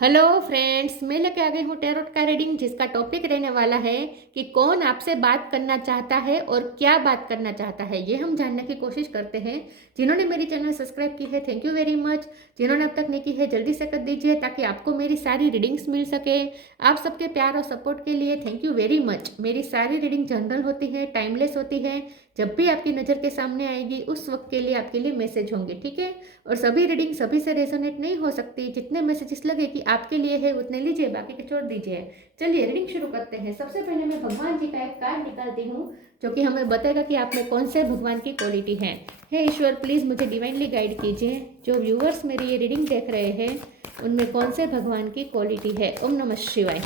Hello friends, मैं लेके आ गई हूँ टैरोट का रीडिंग, जिसका टॉपिक रहने वाला है कि कौन आपसे बात करना चाहता है और क्या बात करना चाहता है। ये हम जानने की कोशिश करते हैं। जिन्होंने मेरी चैनल सब्सक्राइब की है, थैंक यू वेरी मच। जिन्होंने अब तक नहीं की है, जल्दी से कर दीजिए ताकि आपको मेरी सारी रीडिंग्स मिल सके। आप सबके प्यार और सपोर्ट के लिए थैंक यू वेरी मच। मेरी सारी रीडिंग जनरल होती है, टाइमलेस होती है। जब भी आपकी नज़र के सामने आएगी उस वक्त के लिए आपके लिए मैसेज होंगे, ठीक है। और सभी रीडिंग सभी से रेजोनेट नहीं हो सकती। जितने मैसेजेस लगे कि आपके लिए है उतने लीजिए, बाकी के छोड़ दीजिए। चलिए रीडिंग शुरू करते हैं। सबसे पहले मैं भगवान जी का एक कार्ड निकालती हूँ जो कि हमें बताएगा कि आप में कौन से भगवान की क्वालिटी है। हे ईश्वर, प्लीज़ मुझे डिवाइनली गाइड कीजिए। जो व्यूअर्स मेरी ये रीडिंग देख रहे हैं उनमें कौन से भगवान की क्वालिटी है। ओम नमः शिवाय।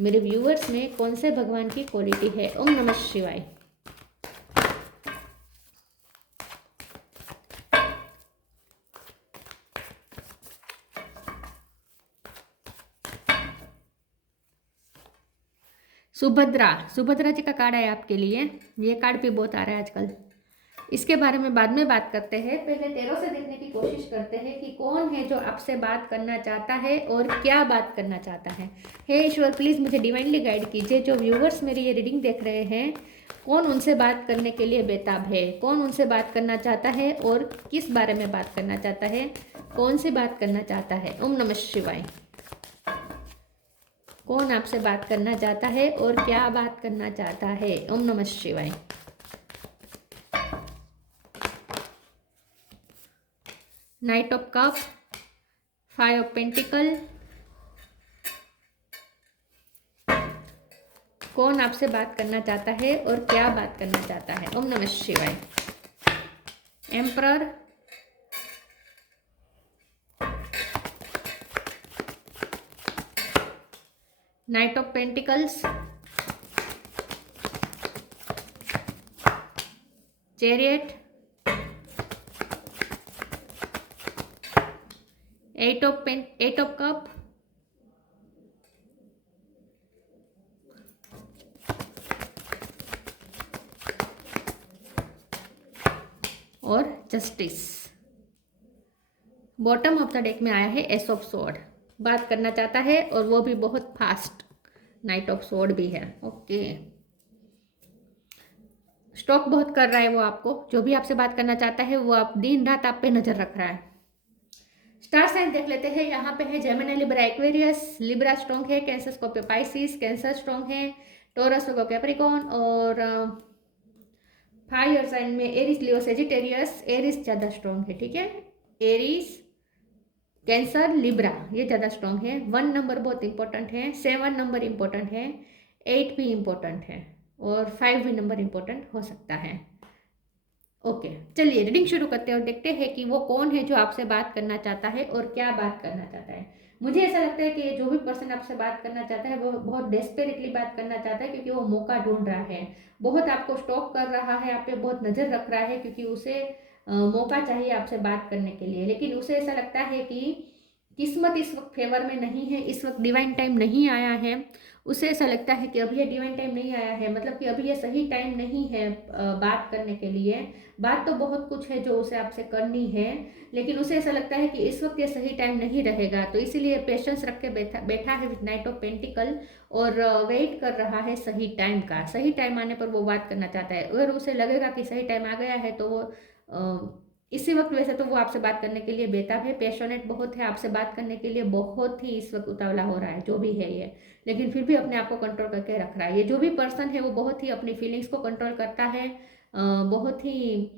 मेरे व्यूअर्स में कौन से भगवान की क्वालिटी है। ओम नमः शिवाय। सुभद्रा, सुभद्रा जी का कार्ड है आपके लिए। ये कार्ड भी बहुत आ रहा है आजकल। इसके बारे में बाद में बात करते हैं। पहले टैरो से देखने की कोशिश करते हैं कि कौन है जो आपसे बात करना चाहता है और क्या बात करना चाहता है। हे ईश्वर, प्लीज़ मुझे डिवाइनली गाइड कीजिए। जो व्यूवर्स मेरी ये रीडिंग देख रहे हैं, कौन उनसे बात करने के लिए बेताब है, कौन उनसे बात करना चाहता है और किस बारे में बात करना चाहता है, कौन सी बात करना चाहता है। ओम नमः शिवाय। कौन आपसे बात करना चाहता है और क्या बात करना चाहता है। ओम नमः शिवाय। Night of cup, five of pentacle. कौन आपसे बात करना चाहता है और क्या बात करना चाहता है। ओम नमः शिवाय। Emperor, knight of pentacles, chariot, eight of cup, और justice. Bottom of the deck में आया है एस ऑफ स्वॉर्ड। बात करना चाहता है और वो भी बहुत फास्ट। नाइट ऑफ स्वॉर्ड भी है। ओके, स्टॉक बहुत कर रहा है वो आपको। जो भी आपसे बात करना चाहता है वो आप दिन रात आप पे नजर रख रहा है। स्टार साइन देख लेते हैं। यहाँ पे है Gemini, Libra, Aquarius. Libra strong है, Cancer, Scorpio, Pisces. Cancer strong है, टोरस, वर्गो, कैप्रिकॉर्न। और फायर साइन में एरिस, लियो, सेजिटेरियस। एरिस ज़्यादा स्ट्रॉन्ग है, ठीक है। एरिस, कैंसर, लिब्रा ये ज़्यादा स्ट्रॉन्ग है। 1 नंबर बहुत इंपॉर्टेंट है, 7 नंबर इंपॉर्टेंट है, 8 भी इंपॉर्टेंट है और 5 भी नंबर इंपॉर्टेंट हो सकता है। ओके, चलिए रीडिंग शुरू करते हैं और देखते हैं कि वो कौन है जो आपसे बात करना चाहता है और क्या बात करना चाहता है। मुझे ऐसा लगता है कि जो भी पर्सन आपसे बात करना चाहता है वो बहुत डेस्परेटली बात करना चाहता है, क्योंकि वो मौका ढूंढ रहा है। बहुत आपको स्टॉक कर रहा है, आप पे बहुत नज़र रख रहा है, क्योंकि उसे मौका चाहिए आपसे बात करने के लिए। लेकिन उसे ऐसा लगता है कि किस्मत इस वक्त फेवर में नहीं है, इस वक्त डिवाइन टाइम नहीं आया है। उसे ऐसा लगता है कि अभी ये डिवाइन टाइम नहीं आया है, मतलब कि अभी ये सही टाइम नहीं है बात करने के लिए। बात तो बहुत कुछ है जो उसे आपसे करनी है, लेकिन उसे ऐसा लगता है कि इस वक्त ये सही टाइम नहीं रहेगा, तो इसीलिए पेशेंस रख के बैठा है विद नाइट ऑफ पेंटिकल और वेट कर रहा है सही टाइम का। सही टाइम आने पर वो बात करना चाहता है। अगर उसे लगेगा कि सही टाइम आ गया है तो वो इसी वक्त, वैसे तो वो आपसे बात करने के लिए बेताब है, पैशनेट बहुत है, आपसे बात करने के लिए बहुत ही इस वक्त उतावला हो रहा है जो भी है ये। लेकिन फिर भी अपने आप को कंट्रोल करके रख रहा है। ये जो भी पर्सन है वो बहुत ही अपनी फीलिंग्स को कंट्रोल करता है। बहुत ही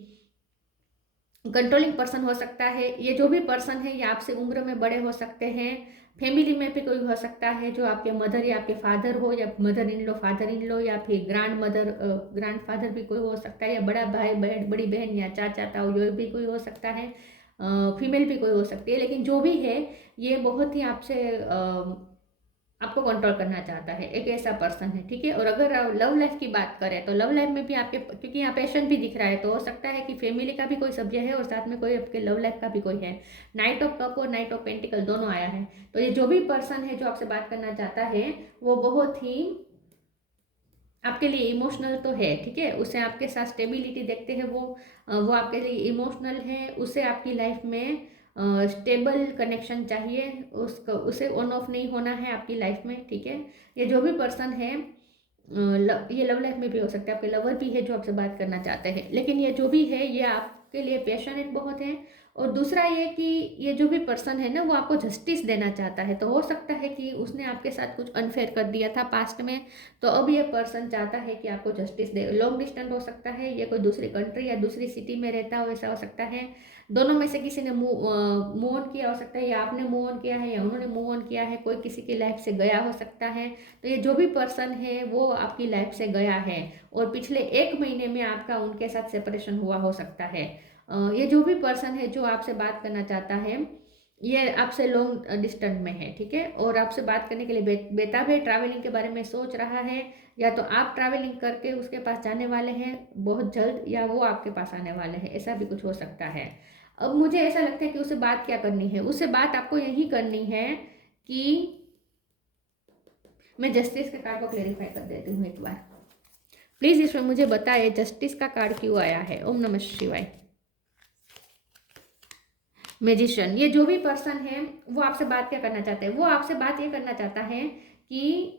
कंट्रोलिंग पर्सन हो सकता है। ये जो भी पर्सन है ये आपसे उम्र में बड़े हो सकते हैं। फैमिली में भी कोई हो सकता है जो आपके मदर या आपके फादर हो, या mother in low, father in लो, या फिर ग्रैंड मदर, ग्रैंड फादर भी कोई हो सकता है, या बड़ा भाई, बड़ी बहन या चाचा ताऊ ये भी कोई हो सकता है। फीमेल भी कोई हो सकती है। लेकिन जो भी है ये बहुत ही आपसे आपको कंट्रोल करना चाहता है, एक ऐसा पर्सन है, ठीक है। और अगर लव लाइफ की बात करें तो लव लाइफ में भी आपके, क्योंकि यहाँ पैशन भी दिख रहा है, तो हो सकता है कि फैमिली का भी कोई सब्जेक्ट है और साथ में कोई आपके लव लाइफ का भी कोई है। नाइट ऑफ कप और नाइट ऑफ पेंटिकल दोनों आया है। तो ये जो भी पर्सन है जो आपसे बात करना चाहता है वो बहुत ही आपके लिए इमोशनल तो है, ठीक है। उसे आपके साथ स्टेबिलिटी देखते हैं, वो आपके लिए इमोशनल है। उसे आपकी लाइफ में स्टेबल कनेक्शन चाहिए, उसको उसे ऑन ऑफ नहीं होना है आपकी लाइफ में, ठीक है। ये जो भी पर्सन है, ये लव लाइफ में भी हो सकता है, आपके लवर भी है जो आपसे बात करना चाहते हैं, लेकिन ये जो भी है ये आपके लिए पैशनेट बहुत है। और दूसरा ये कि ये जो भी पर्सन है ना वो आपको जस्टिस देना चाहता है। तो हो सकता है कि उसने आपके साथ कुछ अनफेयर कर दिया था पास्ट में, तो अब ये पर्सन चाहता है कि आपको जस्टिस दे। लॉन्ग डिस्टेंस हो सकता है, ये कोई दूसरी कंट्री या दूसरी सिटी में रहता हो, ऐसा हो सकता है। दोनों में से किसी ने मूव ऑन किया हो सकता है, या आपने मूव ऑन किया है या उन्होंने मूव ऑन किया है, कोई किसी की लाइफ से गया हो सकता है। तो ये जो भी पर्सन है वो आपकी लाइफ से गया है, और पिछले 1 महीने में आपका उनके साथ सेपरेशन हुआ हो सकता है। ये जो भी पर्सन है जो आपसे बात करना चाहता है, ये आपसे लॉन्ग डिस्टेंस में है, ठीक है, और आपसे बात करने के लिए बेताब है, ट्रैवलिंग के बारे में सोच रहा है, या तो आप ट्रैवलिंग करके उसके पास जाने वाले हैं बहुत जल्द, या वो आपके पास आने वाले हैं, ऐसा भी कुछ हो सकता है। अब मुझे ऐसा लगता है कि उससे बात क्या करनी है, उससे बात आपको यही करनी है कि मैं जस्टिस के कार्ड को क्लेरिफाई कर देती हूँ एक बार, प्लीज इसमें मुझे बताइए जस्टिस का कार्ड क्यों आया है। ओम नमः शिवाय। मैजिशियन, ये जो भी पर्सन है वो आपसे बात क्या करना चाहता है, वो आपसे बात ये करना चाहता है कि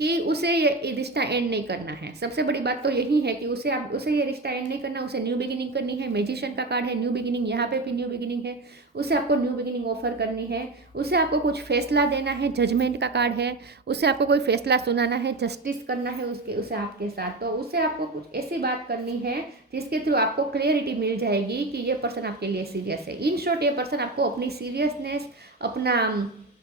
उसे ये रिश्ता एंड नहीं करना है। सबसे बड़ी बात तो यही है कि उसे ये रिश्ता एंड नहीं करना, उसे न्यू बिगिनिंग करनी है। मैजिशियन का कार्ड है न्यू बिगिनिंग, यहाँ पे भी न्यू बिगिनिंग है, उसे आपको न्यू बिगिनिंग ऑफर करनी है, उसे आपको कुछ फैसला देना है। जजमेंट का कार्ड है, उसे आपको कोई फैसला सुनाना है, जस्टिस करना है उसे आपके साथ। तो उसे आपको कुछ ऐसी बात करनी है जिसके थ्रू आपको क्लियरिटी मिल जाएगी कि ये पर्सन आपके लिए सीरियस है। इन शॉर्ट, ये पर्सन आपको अपनी सीरियसनेस, अपना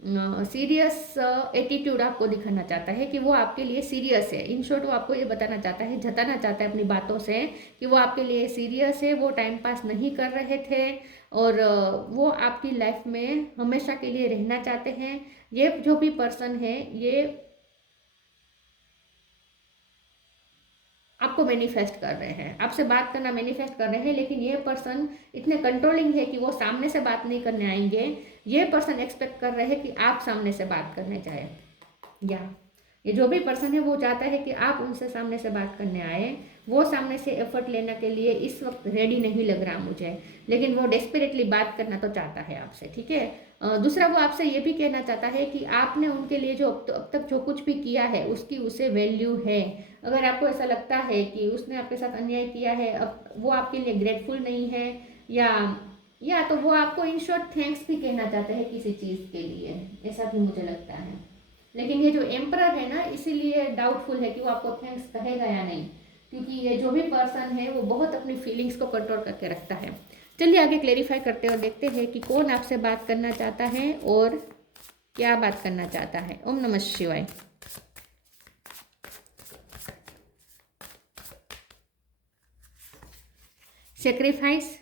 सीरियस एटीट्यूड आपको दिखाना चाहता है कि वो आपके लिए सीरियस है। इन शॉर्ट, वो आपको ये बताना चाहता है, जताना चाहता है अपनी बातों से कि वो आपके लिए सीरियस है, वो टाइम पास नहीं कर रहे थे, और वो आपकी लाइफ में हमेशा के लिए रहना चाहते हैं। ये जो भी पर्सन है ये आपको मैनिफेस्ट कर रहे हैं, आपसे बात करना मैनिफेस्ट कर रहे हैं, लेकिन ये पर्सन इतने कंट्रोलिंग है कि वो सामने से बात नहीं करने आएंगे। ये पर्सन एक्सपेक्ट कर रहे हैं कि आप सामने से बात करने जाए, या ये जो भी पर्सन है वो चाहता है कि आप उनसे सामने से बात करने आए। वो सामने से एफर्ट लेने के लिए इस वक्त रेडी नहीं लग रहा मुझे, लेकिन वो डेस्परेटली बात करना तो चाहता है आपसे, ठीक है। दूसरा, वो आपसे ये भी कहना चाहता है कि आपने उनके लिए जो अब तक जो कुछ भी किया है उसकी उसे वैल्यू है। अगर आपको ऐसा लगता है कि उसने आपके साथ अन्याय किया है, अब वो आपके लिए ग्रेटफुल नहीं है, या तो वो आपको इन शॉर्ट थैंक्स भी कहना चाहते हैं किसी चीज़ के लिए, ऐसा भी मुझे लगता है। लेकिन ये जो एम्परर है ना, इसीलिए डाउटफुल है कि वो आपको थैंक्स कहेगा या नहीं, क्योंकि ये जो भी पर्सन है वो बहुत अपनी फीलिंग्स को कंट्रोल करके रखता है। चलिए आगे क्लेरिफाई करते हैं और देखते हैं कि कौन आपसे बात करना चाहता है और क्या बात करना चाहता है। ओम नमः शिवाय। Sacrifice,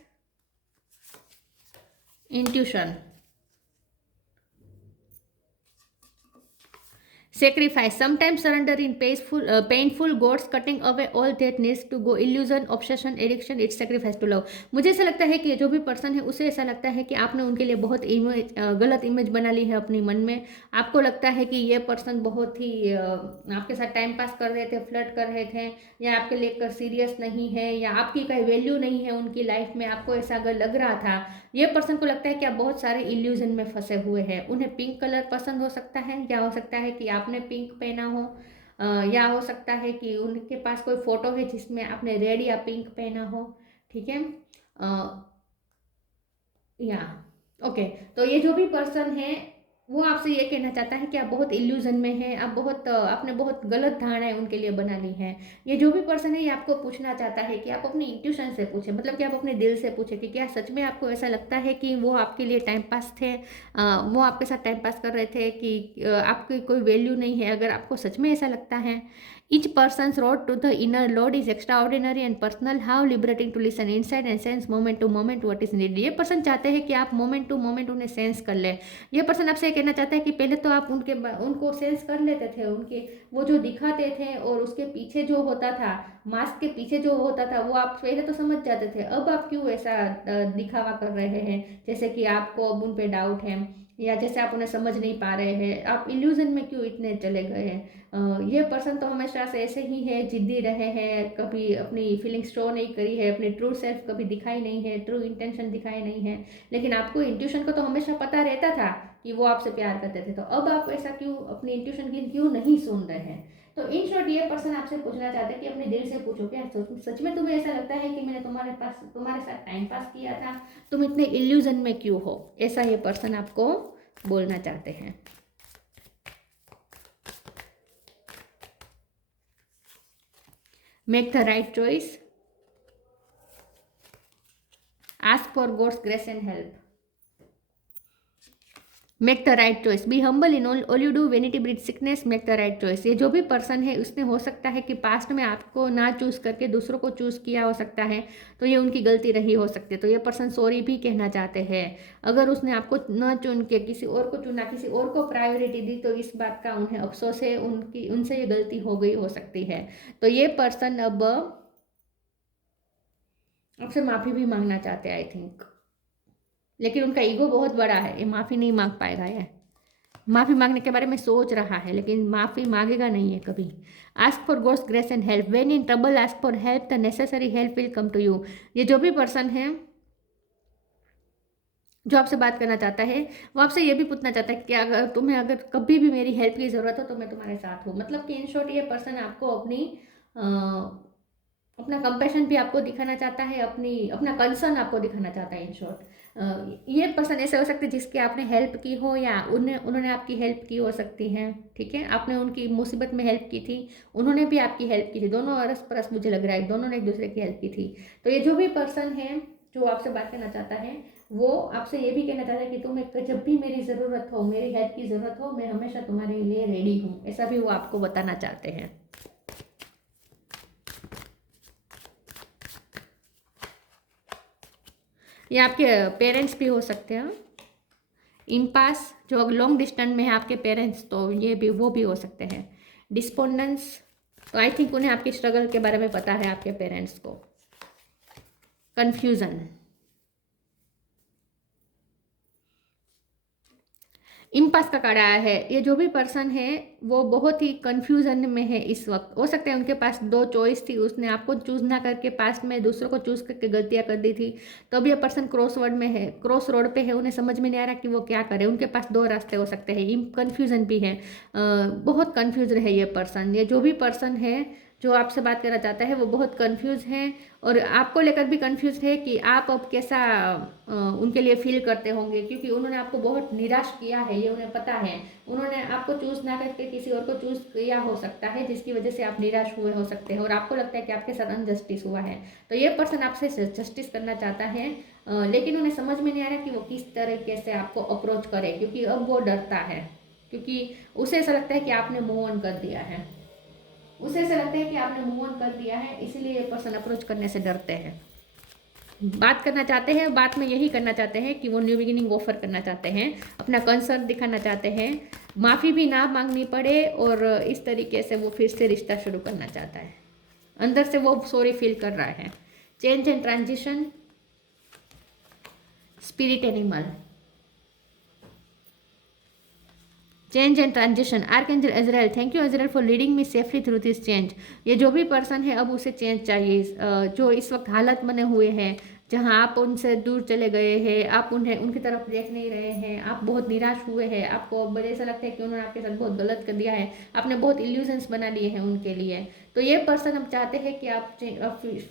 intuition, sacrifice, sometimes surrender in painful goals, cutting away all that needs to go, illusion, obsession, addiction, it's sacrifice to love। मुझे ऐसा लगता है कि जो भी पर्सन है उसे ऐसा लगता है कि आपने उनके लिए बहुत गलत इमेज बना ली है अपनी मन में। आपको लगता है कि ये पर्सन बहुत ही आपके साथ टाइम पास कर रहे थे, फ्लर्ट कर रहे थे, या आपके लेकर सीरियस नहीं है, या आपकी कोई वैल्यू नहीं है उनकी लाइफ में, आपको ऐसा अगर लग रहा था। ये पर्सन को लगता है कि आप बहुत सारे इल्यूजन में फंसे हुए हैं। उन्हें पिंक कलर पसंद हो सकता है, या हो सकता है कि आपने पिंक पहना हो, या हो सकता है कि उनके पास कोई फोटो है जिसमें आपने रेड या पिंक पहना हो, ठीक है। या ओके, तो ये जो भी पर्सन है वो आपसे ये कहना चाहता है कि आप बहुत इल्यूजन में हैं, आपने बहुत गलत धारणाएं उनके लिए बना ली हैं। ये जो भी पर्सन है ये आपको पूछना चाहता है कि आप अपनी इंट्यूशन से पूछें, मतलब कि आप अपने दिल से पूछें कि क्या सच में आपको ऐसा लगता है कि वो आपके लिए टाइम पास थे, वो आपके साथ टाइम पास कर रहे थे, कि आपकी कोई वैल्यू नहीं है। अगर आपको सच में ऐसा लगता है, each person's road to the inner Lord is extraordinary and personal, how liberating to listen inside and sense moment to moment what is needed। ये पर्सन चाहते हैं कि आप मोमेंट टू मोमेंट उन्हें सेंस कर लें। ये पर्सन आपसे कहना चाहता है कि पहले तो आप उनको सेंस कर लेते थे, उनके वो जो दिखाते थे और उसके पीछे जो होता था, मास्क के पीछे जो होता था, वो आप पहले तो समझ जाते थे। अब आप क्यों ऐसा दिखावा कर रहे हैं, जैसे कि आपको अब उन पर डाउट है, या जैसे आप उन्हें समझ नहीं पा रहे हैं, आप इल्यूजन में क्यों इतने चले गए हैं। ये पर्सन तो हमेशा से ऐसे ही है, जिद्दी रहे हैं, कभी अपनी फीलिंग्स शो नहीं करी है, अपनी ट्रू सेल्फ कभी दिखाई नहीं है, ट्रू इंटेंशन दिखाई नहीं है। लेकिन आपको इंट्यूशन को तो हमेशा पता रहता था कि वो आपसे प्यार करते थे, तो अब आप ऐसा क्यों अपनी इंट्यूशन की क्यों नहीं सुन रहे हैं। तो इन शॉर्ट ये पर्सन आपसे पूछना चाहते हैं कि अपने दिल से पूछो, क्या सच में तुम्हें ऐसा लगता है कि मैंने तुम्हारे साथ टाइम पास किया था, तुम इतने इल्यूजन में क्यों हो, ऐसा ये पर्सन आपको बोलना चाहते हैं। Make the right choice, ask for God's grace and help, make the right choice, be humble in all you do, vanity breed sickness, make the right choice. ये जो भी पर्सन है उसने हो सकता है कि पास्ट में आपको ना चूज करके दूसरों को चूज किया हो सकता है, तो ये उनकी गलती रही हो सकती है। तो ये पर्सन सॉरी भी कहना चाहते हैं। अगर उसने आपको न चुन के किसी और को चुना, किसी और को प्रायोरिटी दी, तो इस बात का उन्हें अफसोस है, उनसे ये गलती हो गई हो सकती है। तो ये पर्सन अब आपसे माफी भी मांगना चाहते हैं आई थिंक, लेकिन उनका ईगो बहुत बड़ा है, ये माफ़ी नहीं मांग पाएगा। ये माफ़ी मांगने के बारे में सोच रहा है लेकिन माफ़ी मांगेगा नहीं है कभी। Ask for God's grace and help, when in trouble ask for help, the necessary help will come to you. ये जो भी पर्सन है जो आपसे बात करना चाहता है, वो आपसे ये भी पूछना चाहता है कि अगर कभी भी मेरी हेल्प की ज़रूरत हो तो मैं तुम्हारे साथ हूँ। मतलब कि इन शॉर्ट ये पर्सन आपको अपना कंपैशन भी आपको दिखाना चाहता है, अपना कंसर्न आपको दिखाना चाहता है। इन शॉर्ट ये पर्सन ऐसे हो सकते हैं जिसकी आपने हेल्प की हो, या उन्होंने आपकी हेल्प की हो सकती है। ठीक है, आपने उनकी मुसीबत में हेल्प की थी, उन्होंने भी आपकी हेल्प की थी, दोनों अरस परस मुझे लग रहा है, दोनों ने एक दूसरे की हेल्प की थी। तो ये जो भी पर्सन है जो आपसे बात करना चाहता है, वो आपसे ये भी कहना चाहता है कि तुम्हें जब भी मेरी ज़रूरत हो, मेरी हेल्प की ज़रूरत हो, मैं हमेशा तुम्हारे लिए रेडी हूँ, ऐसा भी वो आपको बताना चाहते हैं। ये आपके पेरेंट्स भी हो सकते हैं। इम्पास, जो लॉन्ग डिस्टेंस में है आपके पेरेंट्स, तो ये भी वो भी हो सकते हैं। डिस्पोंडेंस, तो आई थिंक उन्हें आपकी स्ट्रगल के बारे में पता है आपके पेरेंट्स को। कन्फ्यूज़न, इम्पास का कार्ड आया है। ये जो भी पर्सन है वो बहुत ही कंफ्यूजन में है इस वक्त। हो सकता है उनके पास दो चॉइस थी, उसने आपको चूज ना करके पास्ट में दूसरों को चूज करके गलतियां कर दी थी। तो अब ये पर्सन क्रॉस वर्ड में है, क्रॉस रोड पे है, उन्हें समझ में नहीं आ रहा कि वो क्या करे। उनके पास दो रास्ते हो सकते हैं, कन्फ्यूजन भी है, बहुत कन्फ्यूज है ये पर्सन। ये जो भी पर्सन है जो आपसे बात करना चाहता है वो बहुत कंफ्यूज है, और आपको लेकर भी कंफ्यूज है कि आप अब कैसा उनके लिए फील करते होंगे, क्योंकि उन्होंने आपको बहुत निराश किया है, ये उन्हें पता है। उन्होंने आपको चूज ना करके किसी और को चूज किया हो सकता है, जिसकी वजह से आप निराश हुए हो सकते हैं, और आपको लगता है कि आपके साथ अनजस्टिस हुआ है। तो ये पर्सन आपसे जस्टिस करना चाहता है, लेकिन उन्हें समझ में नहीं आ रहा कि वो किस तरीके से आपको अप्रोच करे, क्योंकि अब वो डरता है, क्योंकि उसे ऐसा लगता है कि आपने मूव ऑन कर दिया है। उसे ऐसा लगता है कि आपने मूव ऑन कर दिया है, इसीलिए ये पर्सन अप्रोच करने से डरते हैं। बात करना चाहते हैं, बात में यही करना चाहते हैं कि वो न्यू बिगिनिंग ऑफर करना चाहते हैं, अपना कंसर्न दिखाना चाहते हैं, माफ़ी भी ना मांगनी पड़े, और इस तरीके से वो फिर से रिश्ता शुरू करना चाहता है। अंदर से वो सॉरी फील कर रहा है। Change and transition, spirit animal, change and transition, archangel Azrael, thank you Azrael for leading me safely through this change. ये जो भी पर्सन है अब उसे चेंज चाहिए। जो इस वक्त हालत बने हुए हैं जहां आप उनसे दूर चले गए हैं, आप उन्हें उनकी तरफ देख नहीं रहे हैं, आप बहुत निराश हुए हैं, आपको अब ऐसा लगता है कि उन्होंने आपके साथ बहुत गलत कर दिया है, आपने बहुत इल्यूजन्स बना लिए हैं उनके लिए। तो ये पर्सन अब चाहते हैं कि आप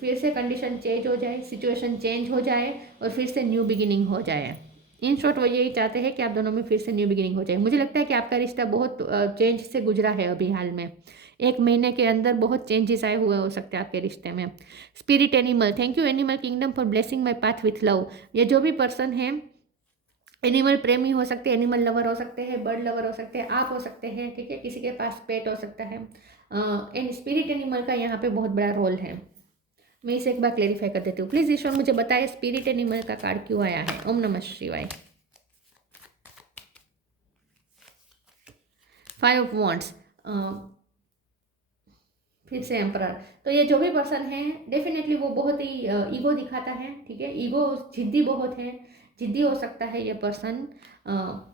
फिर से कंडीशन चेंज हो जाए, सिचुएशन चेंज हो जाए, और फिर से न्यू बिगिनिंग हो जाए। इन शॉर्ट वो यही चाहते हैं कि आप दोनों में फिर से न्यू बिगिनिंग हो जाए। मुझे लगता है कि आपका रिश्ता बहुत चेंज से गुजरा है अभी हाल में, 1 महीने के अंदर बहुत चेंजेस आए हुए हो सकते हैं आपके रिश्ते में। Spirit animal, thank you animal kingdom for blessing my path with love. ये जो भी पर्सन है एनिमल प्रेमी हो सकते हैं, एनिमल लवर हो सकते हैं, बर्ड लवर हो सकते हैं, आप हो सकते हैं, ठीक है, किसी के पास पेट हो सकता है। एंड स्पिरिट एनिमल का यहाँ पे बहुत बड़ा रोल है। मैं इसे एक बार क्लेरिफाई कर देती हूँ। प्लीज ईश्वर मुझे बताए स्पिरिट एनिमल का कार्ड क्यों आया है। ओम नमः शिवाय। 5 ऑफ वॉन्ड्स, फिर से एम्परर। तो ये जो भी पर्सन है डेफिनेटली वो बहुत ही ईगो दिखाता है, ठीक है, ईगो जिद्दी बहुत है, जिद्दी हो सकता है ये पर्सन।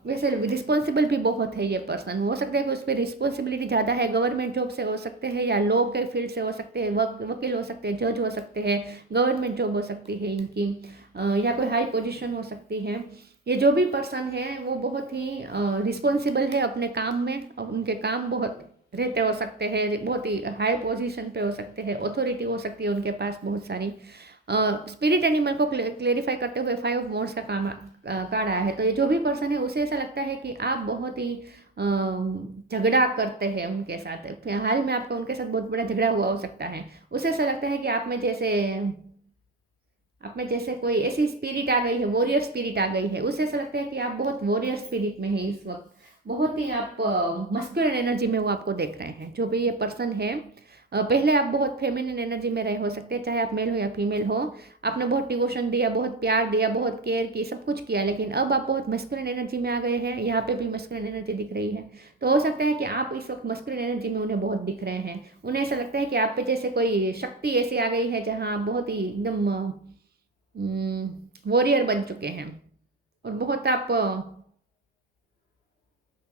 वैसे रिस्पॉन्सिबल भी बहुत है ये पर्सन। हो सकता है कि उस पर रिस्पॉन्सिबिलिटी ज़्यादा है। गवर्नमेंट जॉब से हो सकते हैं या लॉ के फील्ड से हो सकते हैं, वकील हो सकते हैं, जज हो सकते हैं, गवर्नमेंट जॉब हो सकती है इनकी, या कोई हाई पोजीशन हो सकती है। ये जो भी पर्सन है वो बहुत ही रिस्पॉन्सिबल है अपने काम में। उनके काम बहुत रहते हो सकते हैं, बहुत ही हाई पोजीशन पे हो सकते हैं, अथॉरिटी हो सकती है उनके पास बहुत सारी। स्पिरिट एनिमल को क्लेरिफाई करते हुए 5 ऑफ वॉन्ड्स का कार्ड आया है। तो ये जो भी पर्सन है उसे ऐसा लगता है कि आप बहुत ही झगड़ा करते हैं उनके साथ। हाल में आपका उनके साथ बहुत बड़ा झगड़ा हुआ हो सकता है। उसे ऐसा लगता है कि आप में जैसे कोई ऐसी स्पिरिट आ गई है, वॉरियर स्पिरिट आ गई है। उसे ऐसा लगता है कि आप बहुत वॉरियर स्पिरिट में हैं इस वक्त। बहुत ही आप मस्कुलिन एनर्जी में वो आपको देख रहे हैं जो भी ये पर्सन है। पहले आप बहुत फेमिनिन एनर्जी में रहे हो सकते हैं, चाहे आप मेल हो या फीमेल हो। आपने बहुत डिवोशन दिया, बहुत प्यार दिया, बहुत केयर की, सब कुछ किया, लेकिन अब आप बहुत मस्कुलिन एनर्जी में आ गए हैं। यहाँ पे भी मस्कुलिन एनर्जी दिख रही है। तो हो सकता है कि आप इस वक्त मस्कुलिन एनर्जी में उन्हें बहुत दिख रहे हैं। उन्हें ऐसा लगता है कि आप पे जैसे कोई शक्ति ऐसी आ गई है जहाँ आप बहुत ही एकदम वॉरियर बन चुके हैं। और बहुत आप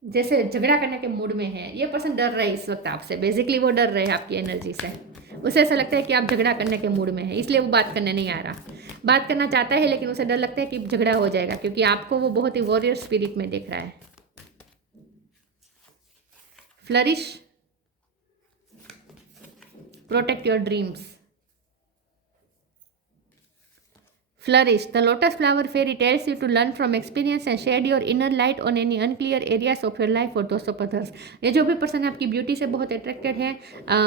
जैसे झगड़ा करने के मूड में है। ये पर्सन डर रहे है इस वक्त आपसे। बेसिकली वो डर रहे हैं आपकी एनर्जी से। उसे ऐसा लगता है कि आप झगड़ा करने के मूड में है, इसलिए वो बात करने नहीं आ रहा। बात करना चाहता है लेकिन उसे डर लगता है कि झगड़ा हो जाएगा, क्योंकि आपको वो बहुत ही वॉरियर स्पिरिट में देख रहा है। Flourish, protect your dreams. Flourish. The lotus flower fairy tells you to learn from experience and shed your inner light on any unclear areas of your life or those of others. ये जो भी person आपकी beauty से बहुत attracted है,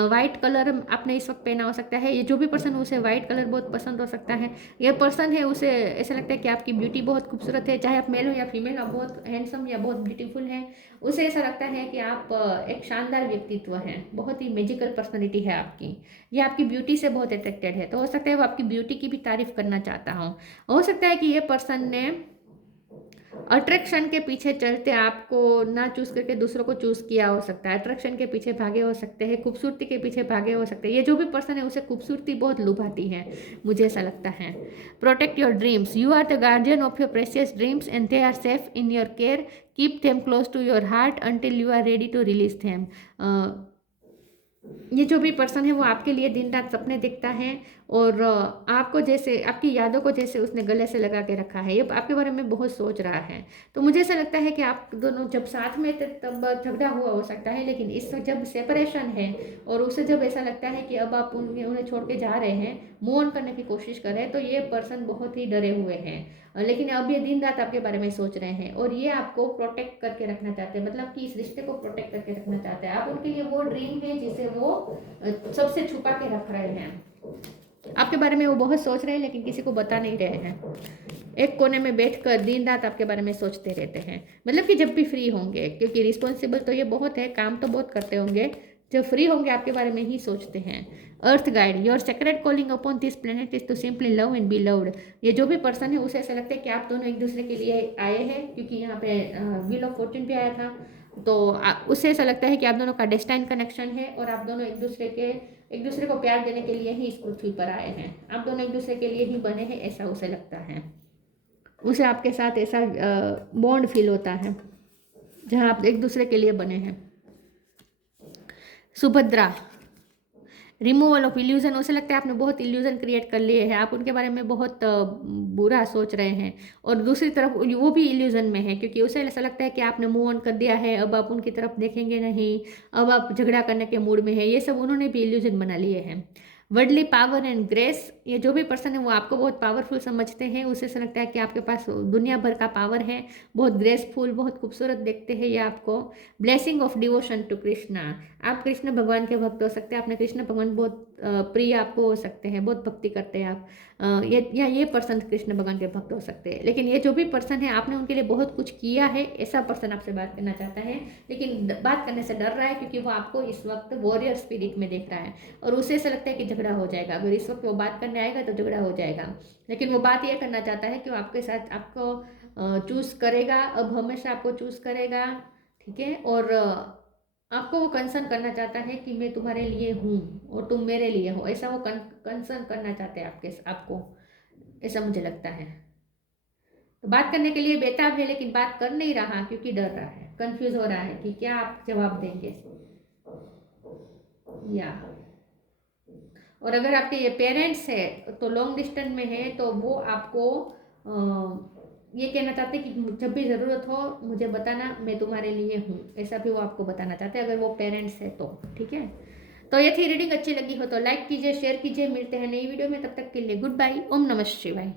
white colour आपने इस वक्त पहना हो सकता है। ये जो भी पर्सन उसे वाइट कलर बहुत पसंद हो सकता है। ये पर्सन है उसे ऐसा लगता है कि आपकी ब्यूटी बहुत खूबसूरत है, चाहे आप मेल हो या फीमेल, आप बहुत हैंडसम या बहुत ब्यूटीफुल हैं। उसे ऐसा लगता है कि आप एक शानदार व्यक्तित्व हैं, बहुत ही मैजिकल पर्सनैलिटी है आपकी। ये आपकी ब्यूटी से बहुत अट्रैक्टेड है। तो हो सकता है वो आपकी ब्यूटी की भी तारीफ करना चाहता हो सकता है कि ये पर्सन ने अट्रैक्शन के पीछे चलते आपको ना चूज करके दूसरों को चूज किया हो सकता है। अट्रैक्शन के पीछे भागे हो सकते हैं, खूबसूरती के पीछे भागे हो सकते हैं। ये जो भी पर्सन है उसे खूबसूरती बहुत लुभाती है, मुझे ऐसा लगता है। Protect your dreams. You are the guardian of your precious dreams and they are safe in your care. Keep them close to your heart until you are ready to release them. ये जो भी person है वो आपके लिए दिन रात सपने देखता है और आपको जैसे आपकी यादों को जैसे उसने गले से लगा के रखा है। ये आपके बारे में बहुत सोच रहा है। तो मुझे ऐसा लगता है कि आप दोनों जब साथ में थे तब झगड़ा हुआ हो सकता है, लेकिन इस वक्त जब सेपरेशन है और उसे जब ऐसा लगता है कि अब आप उन्हें छोड़ के जा रहे हैं, मूव ऑन करने की कोशिश कर रहे हैं, तो ये पर्सन बहुत ही डरे हुए हैं। लेकिन अब ये दिन रात आपके बारे में सोच रहे हैं और ये आपको प्रोटेक्ट करके रखना चाहते हैं, मतलब कि इस रिश्ते को प्रोटेक्ट करके रखना चाहते हैं। आप उनके लिए वो ड्रीम है जिसे वो सबसे छुपा के रख रहे हैं। आपके बारे में वो बहुत सोच रहे हैं लेकिन किसी को बता नहीं रहे हैं। एक कोने में बैठकर दिन रात आपके बारे में सोचते रहते हैं, मतलब कि जब भी फ्री होंगे, क्योंकि रिस्पॉन्सिबल तो ये बहुत है, काम तो बहुत करते होंगे, जब फ्री होंगे आपके बारे में ही सोचते हैं। Earth guide. Your secret calling upon this planet is to simply love and be loved. ये जो भी पर्सन है उसे ऐसा लगता है कि आप दोनों एक दूसरे के लिए आए हैं, क्योंकि यहाँ पे व्हील ऑफ फॉर्च्यून भी आया था। तो उससे ऐसा लगता है कि आप दोनों का डेस्टाइन कनेक्शन है और आप दोनों एक दूसरे को प्यार देने के लिए ही इस पृथ्वी पर आए हैं। आप दोनों एक दूसरे के लिए ही बने हैं, ऐसा उसे लगता है। उसे आपके साथ ऐसा बॉन्ड फील होता है जहाँ आप एक दूसरे के लिए बने हैं। सुभद्रा। Removal of illusion. उसे लगता है आपने बहुत इल्यूजन क्रिएट कर लिए हैं, आप उनके बारे में बहुत बुरा सोच रहे हैं और दूसरी तरफ वो भी इल्यूजन में है, क्योंकि उसे ऐसा लगता है कि आपने मूव ऑन कर दिया है, अब आप उनकी तरफ देखेंगे नहीं, अब आप झगड़ा करने के मूड में है। ये सब उन्होंने भी इल्यूजन बना लिए हैं। Worldly power and grace. ये जो भी पर्सन है वो आपको बहुत पावरफुल समझते हैं। उसे ऐसा लगता है कि आपके पास दुनिया भर का पावर है, बहुत ग्रेसफुल, बहुत खूबसूरत देखते हैं ये आपको। Blessing of devotion to Krishna. आप कृष्ण भगवान के भक्त हो सकते हैं, आपने कृष्ण भगवान बहुत प्रिय आपको हो सकते हैं, बहुत भक्ति करते हैं आप। ये पर्सन कृष्ण भगवान के भक्त हो सकते हैं। लेकिन ये जो भी पर्सन है आपने उनके लिए बहुत कुछ किया है, ऐसा पर्सन आपसे बात करना चाहता है, लेकिन बात करने से डर रहा है क्योंकि वो आपको इस वक्त वॉरियर स्पिरिट में देख रहा है और उसे ऐसा लगता है कि झगड़ा हो जाएगा। अगर इस वक्त वो बात करने आएगा तो झगड़ा हो जाएगा, लेकिन वो बात ये करना चाहता है कि वो आपके साथ आपको चूज करेगा, अब हमेशा आपको चूज करेगा, ठीक है। और आपको वो कंसर्न करना चाहता है कि मैं तुम्हारे लिए हूँ और तुम मेरे लिए हो, ऐसा वो कंसर्न करना चाहते हैं आपको, ऐसा मुझे लगता है। बात करने के लिए बेताब है लेकिन बात कर नहीं रहा क्योंकि डर रहा है, कंफ्यूज हो रहा है कि क्या आप जवाब देंगे। या और अगर आपके ये पेरेंट्स है तो लॉन्ग डिस्टेंस में है तो वो आपको ये कहना चाहते कि जब भी ज़रूरत हो मुझे बताना, मैं तुम्हारे लिए हूँ, ऐसा भी वो आपको बताना चाहते हैं अगर वो पेरेंट्स है तो। ठीक है, तो ये थी रीडिंग, अच्छी लगी हो तो लाइक कीजिए, शेयर कीजिए। मिलते हैं नई वीडियो में, तब तक के लिए गुड बाय। ओम नमः शिवाय।